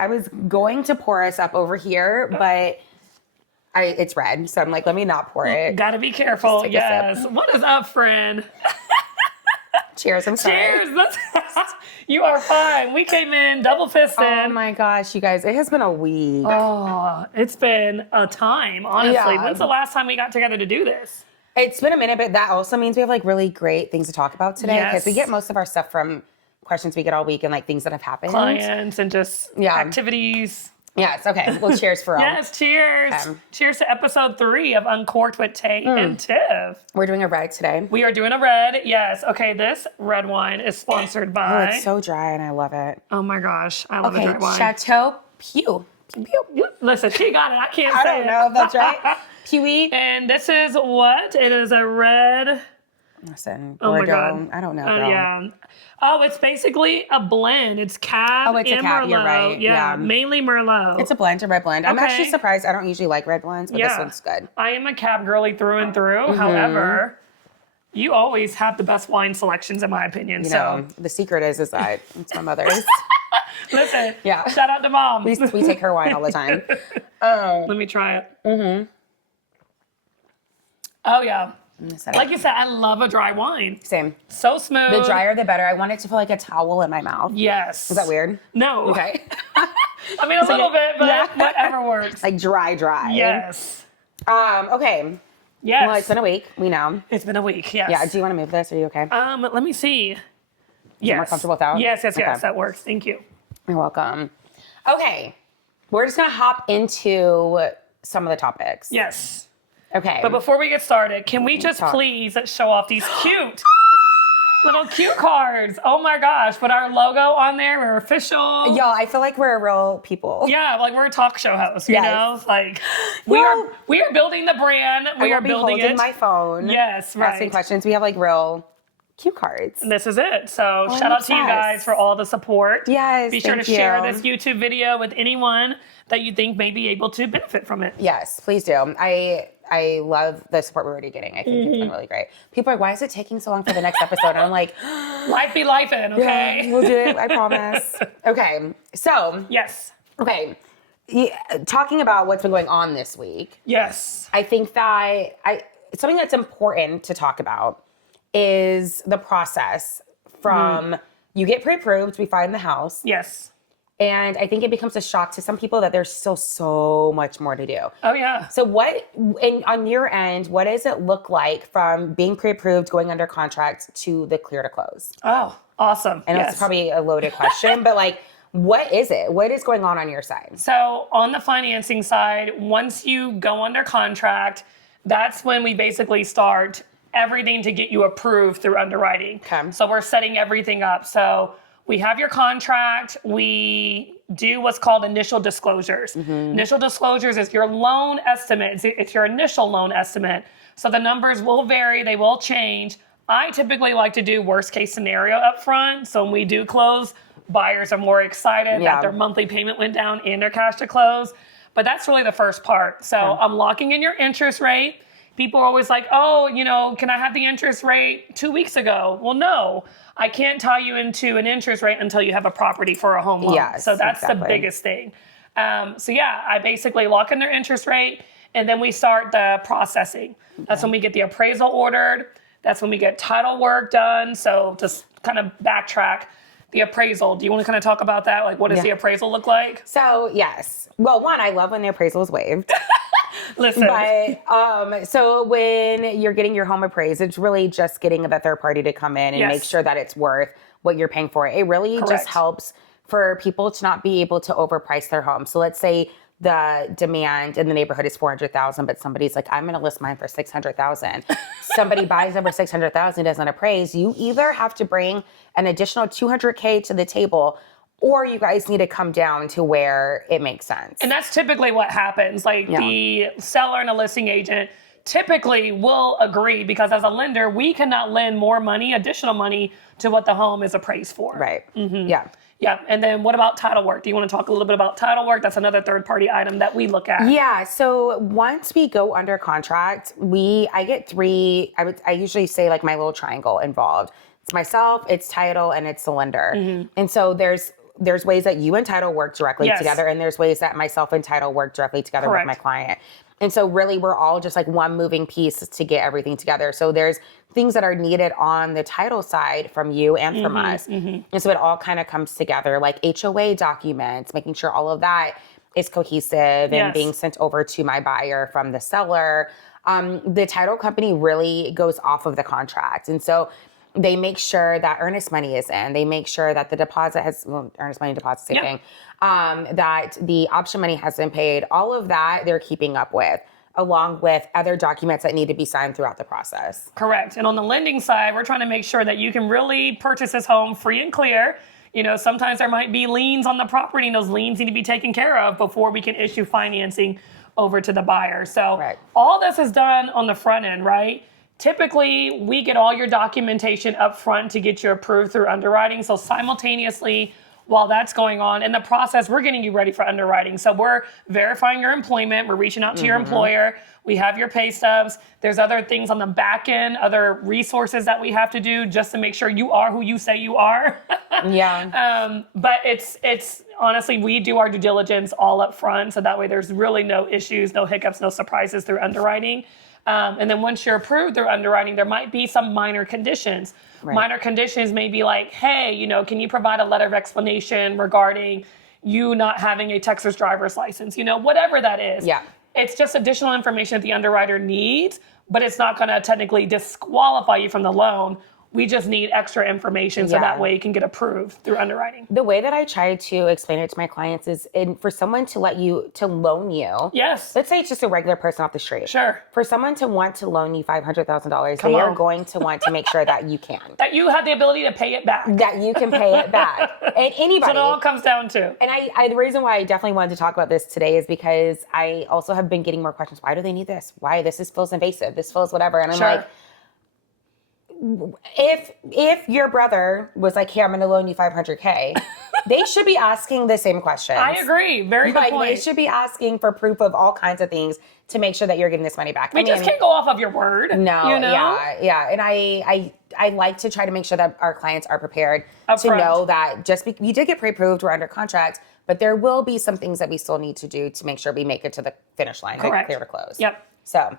I was going to pour us up over here, but it's red. So I'm like, let me not pour it. Gotta be careful. Yes. What is up, friend? Cheers. I'm sorry. Cheers. You are fine. We came in double fisted. Oh my gosh, you guys, it has been a week. Oh, it's been a time, honestly. Yeah. When's the last time we got together to do this? It's been a minute, but that also means we have like really great things to talk about today because we get most of our stuff from questions we get all week and like things that have happened. Clients and just activities. Yes. Okay. Well, cheers for all. Yes. Cheers. Cheers to episode 3 of Uncorked with Tay and Tiff. We're doing a red today. We are doing a red. Yes. Okay. This red wine is sponsored by. Oh, it's so dry and I love it. Oh my gosh. I love a dry wine. Chateau Pew. Pew. Listen, she got it. I can't say it. I don't know if that's right. Pewy. And this is what? It is a red. Listen. Oh my God. I don't know. Girl. Yeah. Oh, it's basically a blend. It's Cab it's and a Cab. Merlot. You're right. Yeah, mainly Merlot. It's a blend, a red blend. I'm actually surprised. I don't usually like red blends, but this one's good. I am a Cab girly through and through. However, you always have the best wine selections, in my opinion. You know, the secret is that it's my mother's. Listen, shout out to Mom. We take her wine all the time. Let me try it. Oh, yeah. Like you said, I love a dry wine. Same. So smooth. The drier, the better. I want it to feel like a towel in my mouth. Yes. Is that weird? No. Okay. I mean, a little bit, but whatever works. Like dry. Yes. Okay. Yes. Well, it's been a week. We know. It's been a week, yes. Yeah. Do you want to move this? Are you okay? Let me see. Yes. More comfortable without? Yes. Okay. That works. Thank you. You're welcome. Okay. We're just going to hop into some of the topics. Yes. Okay. But before we get started, can we just please show off these cute little cue cards? Oh my gosh, with our logo on there, we're official. Yo, I feel like we're real people. Yeah, like we're a talk show host, you know? Like we are building the brand. We are building it. My phone. Yes, right. Asking questions. We have like real cue cards. This is it. So shout out to you guys for all the support. Yes. Be sure to share this YouTube video with anyone that you think may be able to benefit from it. Yes, please do. I love the support we're already getting. I think it's been really great. People are like, why is it taking so long for the next episode? And I'm like, life be lifing, okay? Yeah, we'll do it. I promise. Okay. So. Yes. Okay. Talking about what's been going on this week. Yes. I think that something that's important to talk about is the process from you get pre-approved, we find the house. Yes. And I think it becomes a shock to some people that there's still so much more to do. Oh, yeah. So on your end, what does it look like from being pre-approved, going under contract to the clear to close? Oh, awesome. I know it's probably a loaded question, but like, what is it? What is going on your side? So on the financing side, once you go under contract, that's when we basically start everything to get you approved through underwriting. Okay. So we're setting everything up. So we have your contract. We do what's called initial disclosures. Initial disclosures is your loan estimate. It's your initial loan estimate. So the numbers will vary. They will change. I typically like to do worst case scenario up front. So when we do close, buyers are more excited that their monthly payment went down and their cash to close. But that's really the first part. So I'm locking in your interest rate. People are always like, oh, can I have the interest rate 2 weeks ago? Well, no, I can't tie you into an interest rate until you have a property for a home loan. Yes, so that's the biggest thing. I basically lock in their interest rate and then we start the processing. Okay. That's when we get the appraisal ordered. That's when we get title work done. So just kind of backtrack the appraisal. Do you want to kind of talk about that? Like, what does the appraisal look like? So, yes. Well, one, I love when the appraisal is waived. Listen. But, so when you're getting your home appraised, it's really just getting the third party to come in and make sure that it's worth what you're paying for. It really just helps for people to not be able to overprice their home. So let's say the demand in the neighborhood is 400,000, but somebody's like, I'm going to list mine for 600,000. Somebody buys over 600,000, doesn't appraise. You either have to bring an additional 200K to the table, or you guys need to come down to where it makes sense. And that's typically what happens. Like the seller and a listing agent typically will agree because as a lender, we cannot lend more money, additional money to what the home is appraised for. Right. Yeah. Yeah. And then what about title work? Do you want to talk a little bit about title work? That's another third party item that we look at. Yeah. So once we go under contract, I get three, I usually say like my little triangle involved. It's myself, it's title, and it's the lender. And so there's there's ways that you and title work directly together, and there's ways that myself and title work directly together with my client. And so really we're all just like one moving piece to get everything together. So there's things that are needed on the title side from you and from us. And so it all kind of comes together, like HOA documents, making sure all of that is cohesive and being sent over to my buyer from the seller. The title company really goes off of the contract. And so they make sure that earnest money is in. They make sure that the deposit has, earnest money deposit, same thing, that the option money has been paid. All of that they're keeping up with, along with other documents that need to be signed throughout the process. Correct. And on the lending side, we're trying to make sure that you can really purchase this home free and clear. You know, sometimes there might be liens on the property, and those liens need to be taken care of before we can issue financing over to the buyer. So all this is done on the front end, right? Typically, we get all your documentation up front to get you approved through underwriting. So simultaneously, while that's going on in the process, we're getting you ready for underwriting. So we're verifying your employment. We're reaching out to your employer. We have your pay stubs. There's other things on the back end, other resources that we have to do just to make sure you are who you say you are. But it's honestly, we do our due diligence all up front. So that way there's really no issues, no hiccups, no surprises through underwriting. And then once you're approved through underwriting, there might be some minor conditions. Minor conditions may be like, hey, you know, can you provide a letter of explanation regarding you not having a Texas driver's license? You know, whatever that is. It's just additional information that the underwriter needs, but it's not going to technically disqualify you from the loan. We just need extra information so that way you can get approved through underwriting. The way that I try to explain it to my clients is for someone to loan you. Let's say it's just a regular person off the street. For someone to want to loan you $500,000, they are going to want to make sure that you can. That you have the ability to pay it back. That you can pay it back. And anybody. So it all comes down to. And I the reason why I definitely wanted to talk about this today is because I also have been getting more questions. Why do they need this? Why? Feels invasive. This feels whatever. And I'm like, if your brother was like, hey, I'm going to loan you $500K, they should be asking the same questions. I agree. Very good point. They should be asking for proof of all kinds of things to make sure that you're getting this money back. We just can't go off of your word. No, you know? And I like to try to make sure that our clients are prepared to know that we did get pre-approved, we're under contract, but there will be some things that we still need to do to make sure we make it to the finish line, like clear to close. So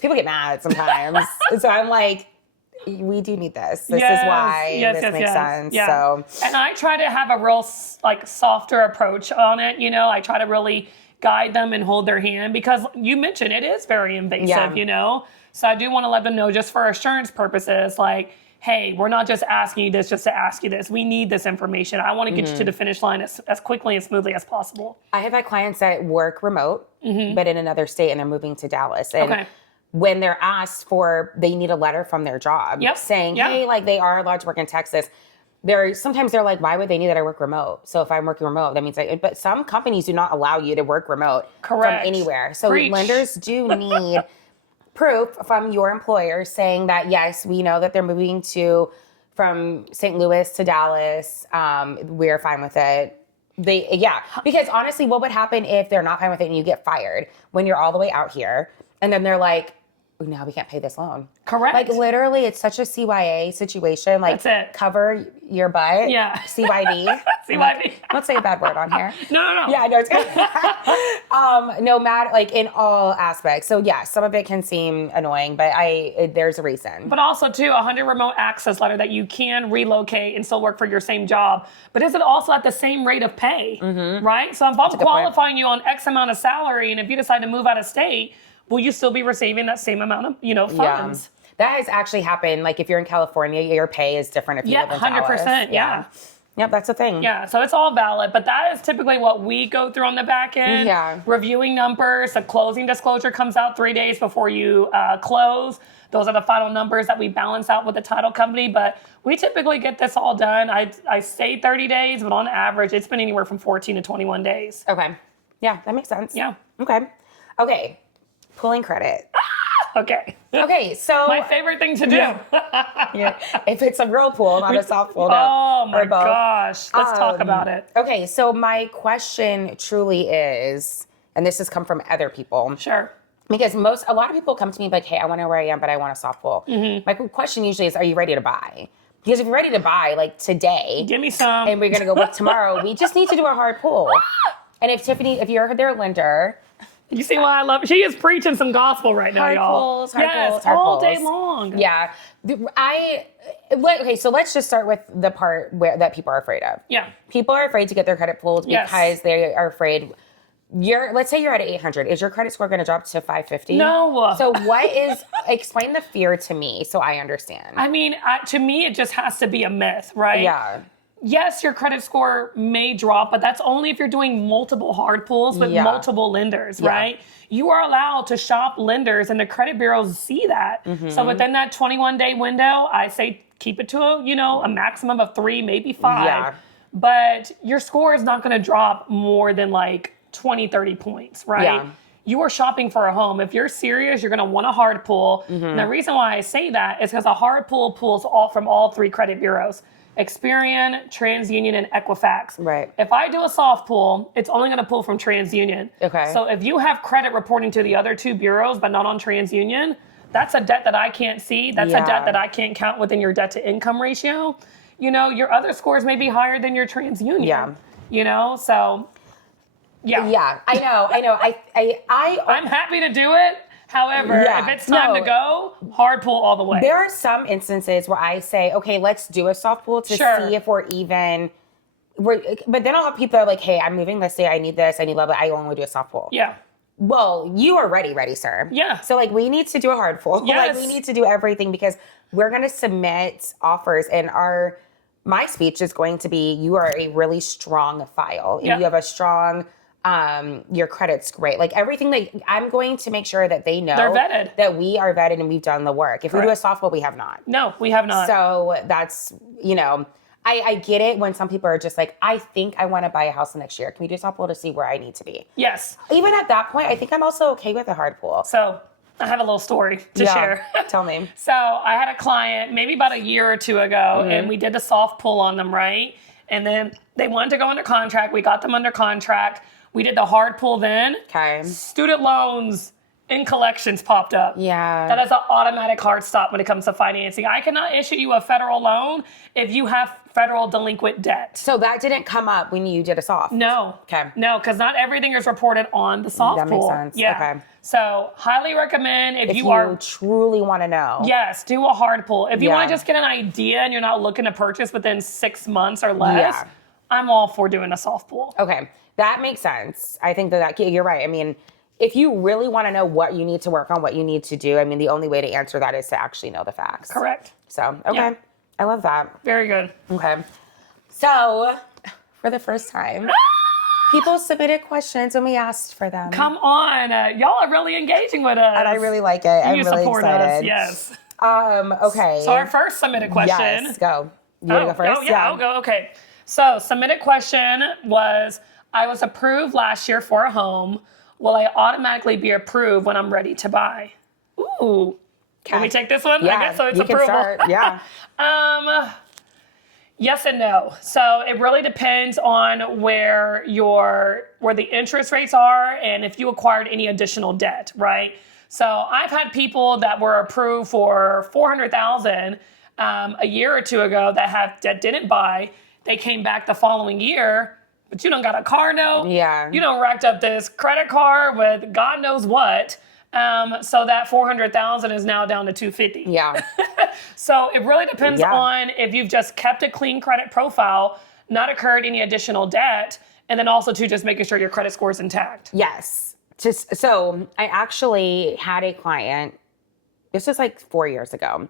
people get mad sometimes. So I'm like, we do need this. This is why this makes sense. So, and I try to have a real softer approach on it. You know, I try to really guide them and hold their hand because you mentioned it is very invasive, you know? So I do want to let them know just for assurance purposes, like, hey, we're not just asking you this just to ask you this. We need this information. I want to get you to the finish line as quickly and smoothly as possible. I have had clients that work remote, but in another state, and they're moving to Dallas. And when they're asked they need a letter from their job saying, hey, like they are allowed to work in Texas. Sometimes they're like, why would they need that I work remote? So if I'm working remote, that means but some companies do not allow you to work remote from anywhere. So lenders do need proof from your employer saying that, yes, we know that they're moving from St. Louis to Dallas. We're fine with it. Because honestly, what would happen if they're not fine with it and you get fired when you're all the way out here? And then they're like, no, we can't pay this loan. Like literally, it's such a CYA situation. Like cover your butt. CYD. CYD. Don't say a bad word on here. No. Yeah, no, it's good. No matter, like in all aspects. So yeah, some of it can seem annoying, but there's a reason. But also too, 100 remote access letter that you can relocate and still work for your same job. But is it also at the same rate of pay? Right? So if I'm qualifying you on X amount of salary, and if you decide to move out of state, will you still be receiving that same amount of, funds? That has actually happened. Like if you're in California, your pay is different if you live in Dallas. 100%. Yep, that's the thing. Yeah, so it's all valid, but that is typically what we go through on the back end. Reviewing numbers, the closing disclosure comes out 3 days before you close. Those are the final numbers that we balance out with the title company, but we typically get this all done. I say 30 days, but on average, it's been anywhere from 14 to 21 days. Okay. Yeah, that makes sense. Yeah. Okay. Pulling credit. Okay, so my favorite thing to do. If it's a real pool, not a soft pool. Oh my gosh. Let's talk about it. Okay, so my question truly is, and this has come from other people. Because a lot of people come to me like, hey, I want to know where I am, but I want a soft pool. My question usually is, are you ready to buy? Because if you're ready to buy, like today, give me some, and we're going to go work tomorrow, we just need to do a hard pull. And if you're their lender, you see why I love it? She is preaching some gospel right now, y'all. Hard pulls, all day long. Yeah. Okay, so let's just start with the part that people are afraid of. Yeah. People are afraid to get their credit pulled because they are afraid. Let's say you're at 800. Is your credit score going to drop to 550? No. So explain the fear to me so I understand. I mean, to me, it just has to be a myth, right? Yeah. Yes, your credit score may drop, but that's only if you're doing multiple hard pulls with multiple lenders, right? You are allowed to shop lenders and the credit bureaus see that. So within that 21-day window, I say keep it to a maximum of 3, maybe 5. Yeah. But your score is not going to drop more than like 20, 30 points, right? Yeah. You are shopping for a home. If you're serious, you're going to want a hard pull. And the reason why I say that is because a hard pull pulls from all 3 credit bureaus. Experian, TransUnion, and Equifax. Right. If I do a soft pull, it's only going to pull from TransUnion. Okay. So if you have credit reporting to the other 2 bureaus but not on TransUnion, that's a debt that I can't see. That's a debt that I can't count within your debt to income ratio. Your other scores may be higher than your TransUnion. Yeah. So yeah. Yeah, I know. I'm happy to do it. However, if it's time to go, hard pull all the way. There are some instances where I say, okay, let's do a soft pull to see if we're even. But then I'll have people that are like, hey, I'm moving this day. I need this. I need blah, blah. I only do a soft pull. Yeah. Well, you are ready, sir. Yeah. So we need to do a hard pull. Yes. We need to do everything because we're going to submit offers and my speech is going to be, you are a really strong file. And you have a strong, your credit's great. Everything that I'm going to make sure that they know they're vetted. That we are vetted and we've done the work. If we do a soft pull, we have not. No, we have not. So that's, I get it when some people are just like, I think I want to buy a house next year. Can we do a soft pull to see where I need to be? Yes. Even at that point, I think I'm also okay with a hard pull. So I have a little story to share. Tell me. So I had a client maybe about a year or 2 ago, and we did the soft pull on them, right? And then they wanted to go under contract. We got them under contract. We did the hard pull then. Okay. Student loans in collections popped up. Yeah. That is an automatic hard stop when it comes to financing. I cannot issue you a federal loan if you have federal delinquent debt. So that didn't come up when you did a soft? No. Okay. No, because not everything is reported on the soft pull. That makes sense. Yeah. Okay. So highly recommend if you truly want to know. Yes, do a hard pull. If you want to just get an idea and you're not looking to purchase within 6 months or less, I'm all for doing a soft pull. Okay. That makes sense. I think that you're right. I mean, if you really want to know what you need to work on, what you need to do, I mean, the only way to answer that is to actually know the facts. Correct. So, okay. Yeah. I love that. Very good. Okay. So, for the first time, people submitted questions and we asked for them. Come on. Y'all are really engaging with us. And I really like it. I'm really excited. Us. Yes. Okay. So our first submitted question. Yes, go. You want to go first? Oh, yeah, I'll go. Okay. So submitted question was, I was approved last year for a home. Will I automatically be approved when I'm ready to buy? Ooh. Can we take this one? Yeah, I guess so. It's you approval. Can start. Yeah. Yes and no. So it really depends on where the interest rates are and if you acquired any additional debt, right? So I've had people that were approved for $400,000 a year or 2 ago that didn't buy. They came back the following year. But you don't got a car note. Yeah. You don't racked up this credit card with God knows what. So that $400,000 is now down to $250,000. Yeah. So it really depends on if you've just kept a clean credit profile, not incurred any additional debt, and then also to just making sure your credit score is intact. Yes. So I actually had a client. This was 4 years ago.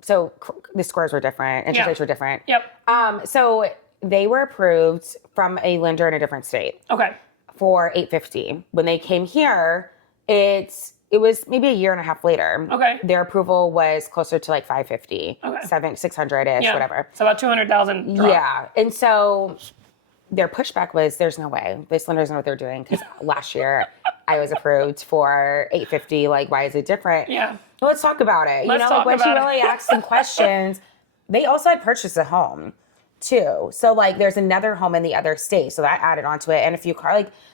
So the scores were different. Interest rates were different. Yep. So they were approved from a lender in a different state. Okay. For $850. When they came here, it was maybe a year and a half later. Okay. Their approval was closer to $550. Okay. 600-ish, whatever. So about $200,000 drop. Yeah. And so their pushback was, there's no way. This lender doesn't know what they're doing. Because last year I was approved for $850. Why is it different? Yeah. Well, let's talk about it. Let's talk when about she really asked some questions, they also had purchased a home too. So there's another home in the other state. So that added onto it. And a few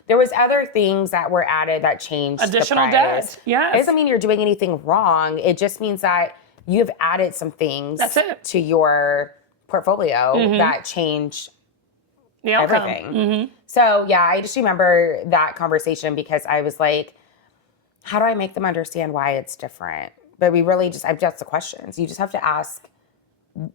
there was other things that were added that changed additional the price. debt. Yes. It doesn't mean you're doing anything wrong. It just means that you have added some things That's it. to your portfolio that change everything. So yeah, I just remember that conversation because I was like, how do I make them understand why it's different? But we really I've just the questions. You just have to ask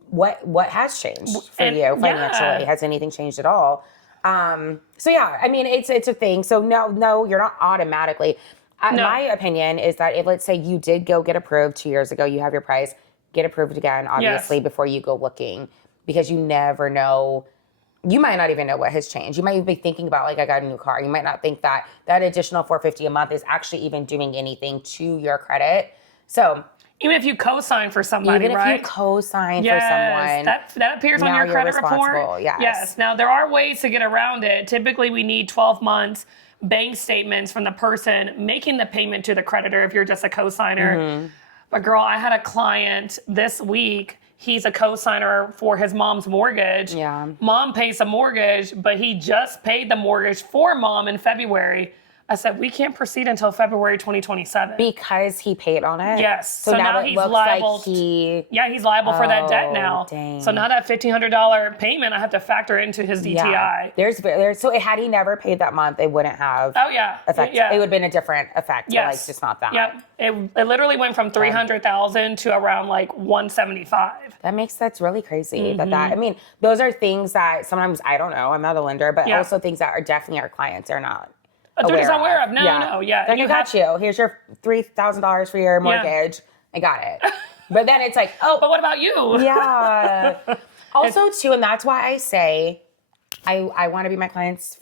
what has changed for you financially? Has anything changed at all? So yeah, I mean, it's a thing. So no, you're not automatically. My opinion is that if, let's say you did go get approved 2 years ago, you have your price, get approved again, obviously, before you go looking, because you never know. You might not even know what has changed. You might be thinking about, like, I got a new car. You might not think that additional $450 a month is actually even doing anything to your credit. So even if you co-sign for somebody, even if you co-sign for someone, that appears on your credit report. Yes. Now there are ways to get around it. Typically, we need 12 months bank statements from the person making the payment to the creditor if you're just a co-signer. But girl, I had a client this week. He's a co-signer for his mom's mortgage. Yeah. Mom pays the mortgage, but he just paid the mortgage for mom in February. I said, we can't proceed until February 2027. Because he paid on it? Yes. So now he's liable. Like he's liable for that debt now. Dang. So now that $1,500 payment, I have to factor into his DTI. Yeah. So had he never paid that month, it wouldn't have effect. Yeah. It would have been a different effect. Yes. Like, just not that. Yeah. It literally went from $300,000 to around like $175,000. That's really crazy. I mean, those are things that sometimes, I don't know, I'm not a lender, but also things that are definitely our clients are not. They're just aware of. No. Like, I got you. Here's your $3,000 for your mortgage. I got it. But then it's like, oh. But what about you? Yeah. Also, too, and that's why I say I want to be my client's,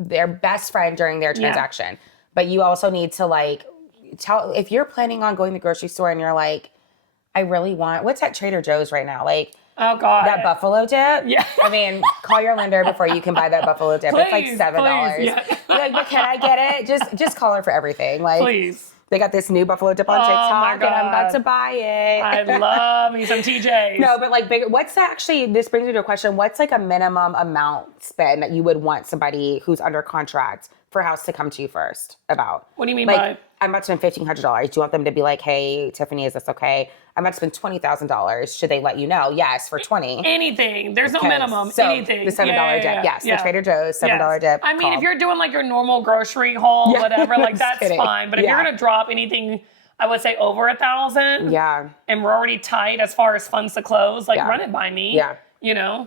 their best friend during their transaction. But you also need to, like, tell, if you're planning on going to the grocery store and you're like, I really want, what's at Trader Joe's right now? Like, oh, God. that buffalo dip? Yeah. I mean, call your lender before you can buy that buffalo dip. It's like $7. Yeah. Like, but can I get it? Just call her for everything. Like, please. They got this new buffalo dip on TikTok, and I'm about to buy it. I love me some TJs. No, but like, this brings me to a question. What's like a minimum amount spend that you would want somebody who's under contract for a house to come to you first about? What do you mean by? I'm about to spend $1,500. Do you want them to be like, hey, Tiffany, is this okay? I'm about to spend $20,000. Should they let you know? Yes, for $20. Anything. There's no minimum. So anything. The $7 dip. Yes, the Trader Joe's $7 dip. I mean, if you're doing like your normal grocery haul, whatever, like that's fine. But if you're going to drop anything, I would say over $1,000. Yeah. And we're already tight as far as funds to close, like run it by me. Yeah. You know?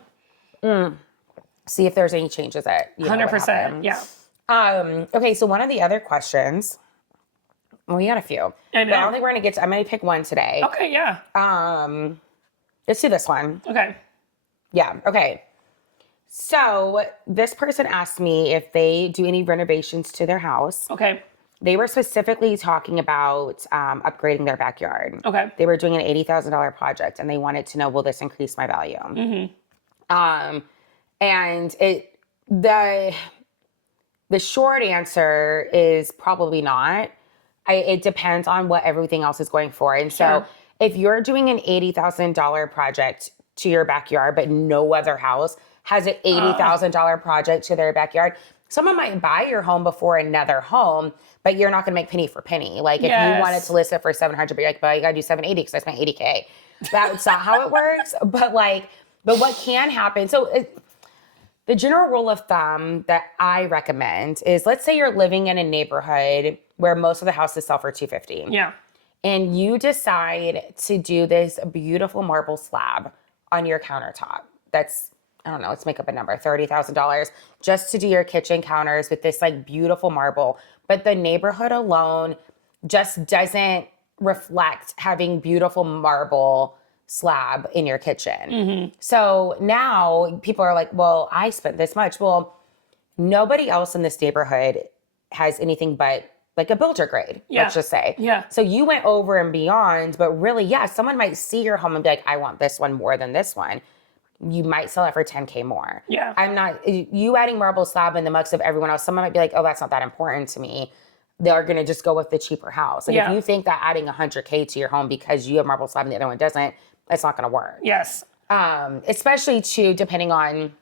See if there's any changes that, 100%. Yeah. Okay, so one of the other questions. Well, we got a few. I know. But I don't think we're going to get to, I'm going to pick one today. Okay, yeah. Let's do this one. Okay. Yeah, okay. So this person asked me if they do any renovations to their house. Okay. They were specifically talking about upgrading their backyard. Okay. They were doing an $80,000 project, and they wanted to know, will this increase my value? And the short answer is probably not. It depends on what everything else is going for. And so if you're doing an $80,000 project to your backyard, but no other house has an $80,000 project to their backyard, someone might buy your home before another home, but you're not going to make penny for penny. Like, if you wanted to list it for $700, but you're like, but you got to do $780 because I spent $80K. That's not how it works. But what can happen, the general rule of thumb that I recommend is, let's say you're living in a neighborhood where most of the houses sell for $250. Yeah. And you decide to do this beautiful marble slab on your countertop. That's, I don't know, let's make up a number, $30,000 just to do your kitchen counters with this like beautiful marble. But the neighborhood alone just doesn't reflect having beautiful marble slab in your kitchen. So now people are like, well, I spent this much. Well, nobody else in this neighborhood has anything but like a builder grade, let's just say. Yeah. So you went over and beyond, but really, someone might see your home and be like, I want this one more than this one. You might sell it for $10K more. Yeah. You adding marble slab in the mix of everyone else, someone might be like, oh, that's not that important to me. They're going to just go with the cheaper house. Like, if you think that adding $100K to your home because you have marble slab and the other one doesn't, it's not going to work. Yes. Especially too, depending on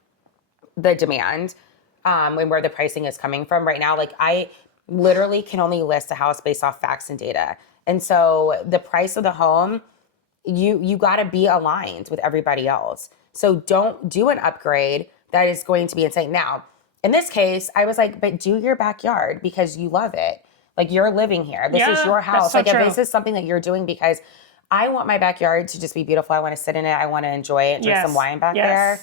the demand and where the pricing is coming from right now. Like, I literally can only list a house based off facts and data. And so the price of the home you got to be aligned with everybody else. So don't do an upgrade that is going to be insane. Now, in this case, I was like, but do your backyard because you love it. Like, you're living here. This is your house. So like, if this is something that you're doing because I want my backyard to just be beautiful. I want to sit in it. I want to enjoy it and drink some wine back there.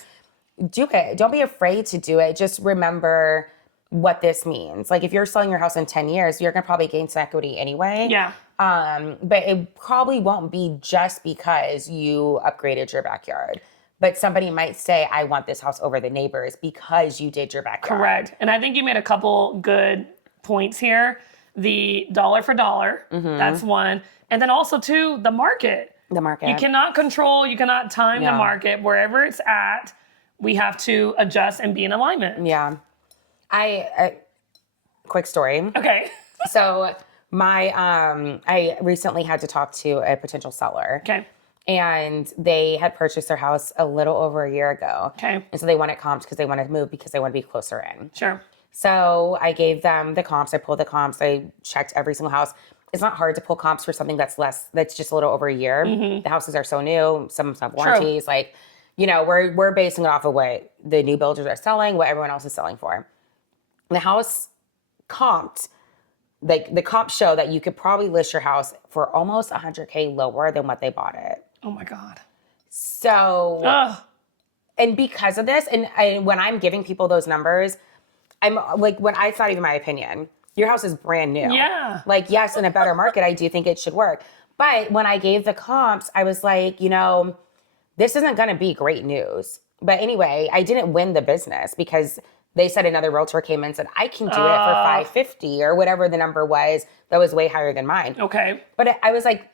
Do it. Don't be afraid to do it. Just remember what this means. Like, if you're selling your house in 10 years, you're going to probably gain some equity anyway. Yeah. But it probably won't be just because you upgraded your backyard. But somebody might say, I want this house over the neighbors because you did your backyard. Correct. And I think you made a couple good points here. The dollar for dollar, that's one. And then also, too, the market. The market. You cannot control, you cannot time the market. Wherever it's at, we have to adjust and be in alignment. Yeah. Quick story. Okay. So I recently had to talk to a potential seller. Okay. And they had purchased their house a little over a year ago. Okay. And so they wanted comps because they wanted to move because they want to be closer in. Sure. So I gave them the comps. I pulled the comps. I checked every single house. It's not hard to pull comps for something that's just a little over a year. The houses are so new. Some of them have warranties. True. Like, we're basing it off of what the new builders are selling, what everyone else is selling for. The house comped, like the comps show that you could probably list your house for almost $100K lower than what they bought it. Oh my God. So, and because of this, and when I'm giving people those numbers, I'm like, it's not even my opinion. Your house is brand new. Yeah. Like, yes, in a better market, I do think it should work. But when I gave the comps, I was like, this isn't going to be great news. But anyway, I didn't win the business because they said another realtor came in and said, I can do it for $550 or whatever the number was that was way higher than mine. Okay. But I was like,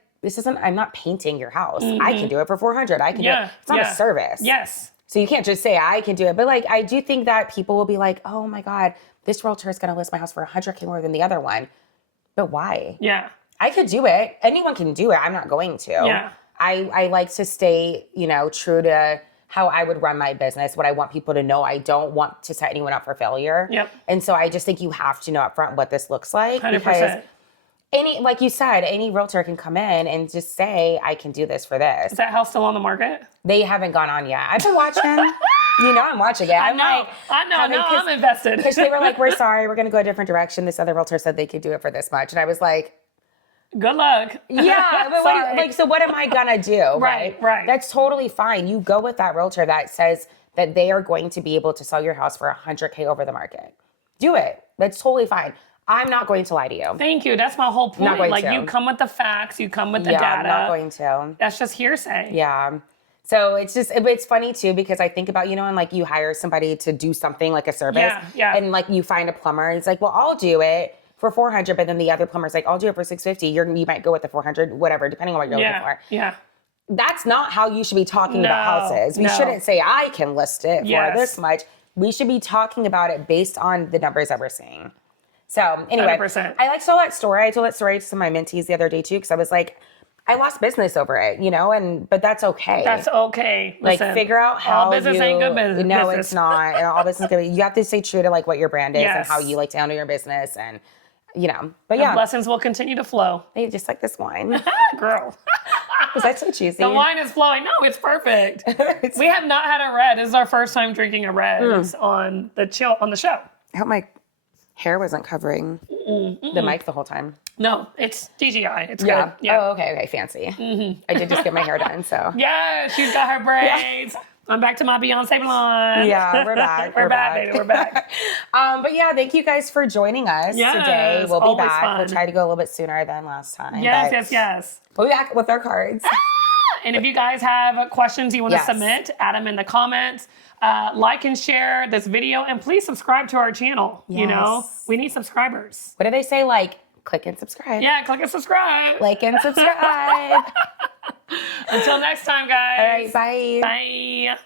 I'm not painting your house. I can do it for $400. I can do it. It's not a service. Yes. So you can't just say I can do it. But like, I do think that people will be like, oh my God, this realtor is going to list my house for $100K more than the other one. But why? Yeah. I could do it. Anyone can do it. I'm not going to. Yeah. I like to stay, true to how I would run my business, what I want people to know. I don't want to set anyone up for failure. Yep. And so I just think you have to know up front what this looks like. 100%. Because like you said, any realtor can come in and just say, I can do this for this. Is that house still on the market? They haven't gone on yet. I've been watching. I'm watching it. I know. I'm invested. Because they were like, we're sorry, we're going to go a different direction. This other realtor said they could do it for this much. And I was like, good luck. Yeah, but so what am I going to do? Right. That's totally fine. You go with that realtor that says that they are going to be able to sell your house for $100K over the market. Do it. That's totally fine. I'm not going to lie to you. Thank you. That's my whole point. Not going like to. You come with the facts, you come with the data. I'm not going to. That's just hearsay. Yeah. So it's funny too, because I think about, and like you hire somebody to do something like a service. Yeah. And like you find a plumber. He's like, well, I'll do it for $400, but then the other plumber's like, I'll do it for $650. You might go with the $400, whatever, depending on what you're looking for. Yeah. That's not how you should be talking about houses. We shouldn't say, I can list it for this much. We should be talking about it based on the numbers that we're seeing. So anyway, 100%. I told that story. I told that story to some of my mentees the other day too, because I was like, I lost business over it, but that's okay. That's okay. Listen, like figure out how all business ain't good business. No, it's not. And all business is good. You have to stay true to like what your brand is and how you like to handle your business, and But yeah, blessings will continue to flow. Hey, just like this wine, girl. Was that so cheesy? The wine is flowing. No, it's perfect. We have not had a red. This is our first time drinking a red on the show. I hope my hair wasn't covering the mic the whole time. No, it's DGI. It's good. Yeah. Oh, okay. Fancy. I did just get my hair done, so. Yeah, she's got her braids. I'm back to my Beyonce blonde. Yeah, we're back. We're back, baby. We're back. But yeah, thank you guys for joining us today. We'll be back. Fun. We'll try to go a little bit sooner than last time. Yes. We'll be back with our cards. And if you guys have questions you want to submit, add them in the comments. Like and share this video, and please subscribe to our channel. Yes. We need subscribers. What do they say? Like, click and subscribe. Yeah, click and subscribe. Like and subscribe. Until next time, guys. All right, bye. Bye.